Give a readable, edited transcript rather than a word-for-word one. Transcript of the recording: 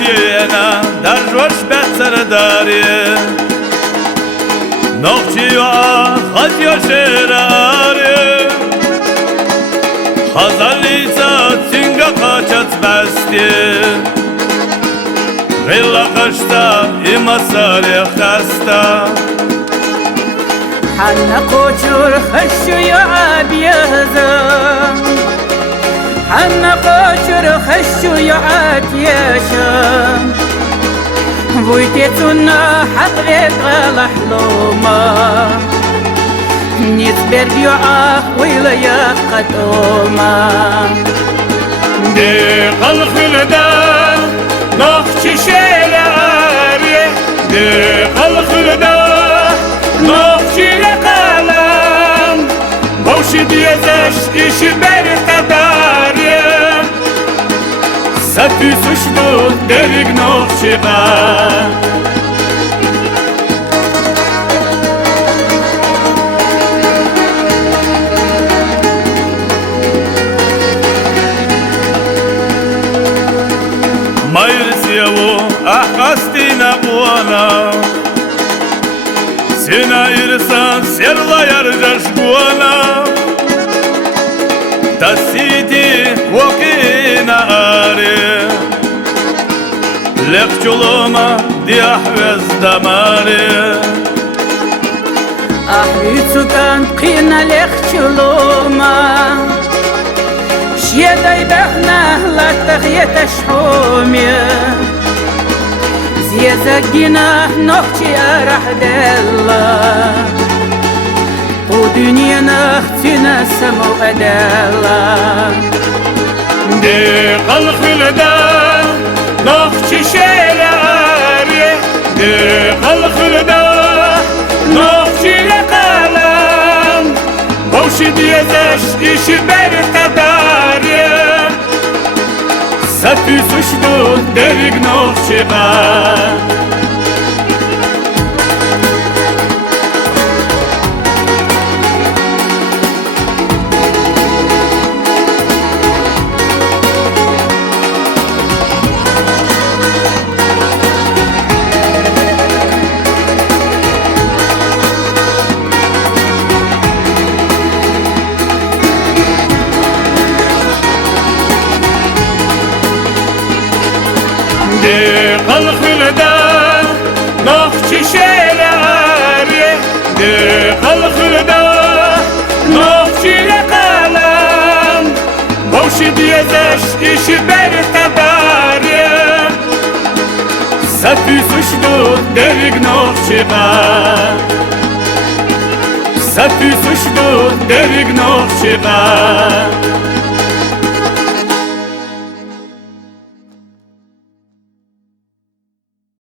تينا درجوش بسرداري نقشي وآخذ يشراري خزاليسا تنقى قاچت بستي غيلا قشتا إما ساري خستا حنا قوچور خشو يا عبيزم حنا قوچور خشو يا عتيشم ويتيتنا حقريت غلا حلوما نتبر بيوعه ويلا يا قدوما دي قلق الدا نخشي شيلاري دي قلق الدا نخشي لقلم بوشي ديزش إشي برتداري ساتي سشدو درق نخشي قلم مايرسيو أحقستينا قوانا سينا إرسان سيرلا يرجش قوانا تسيدي وقينا آري لك جلوما دي أحوز دماري أحويتو كان قينا لك جلوما شيداي بخنا لا تغيت شحومي زيزاقنا نختي أرح دلا ودنيا نختنا سمو أدلا دي قلق الدا نختي شيلاري دي قلق الدا نختي لقلم بوشي ديزش إشي برتداري ساتي سشدو درق نخشي قلم دي قلق الدا نخشي شيلاري دي قلق الدا نخشي لقلم بوشي ديزش إشي برتداري ساتي سشدو درق نخشي قلم ساتي سشدو درق نخشي قلم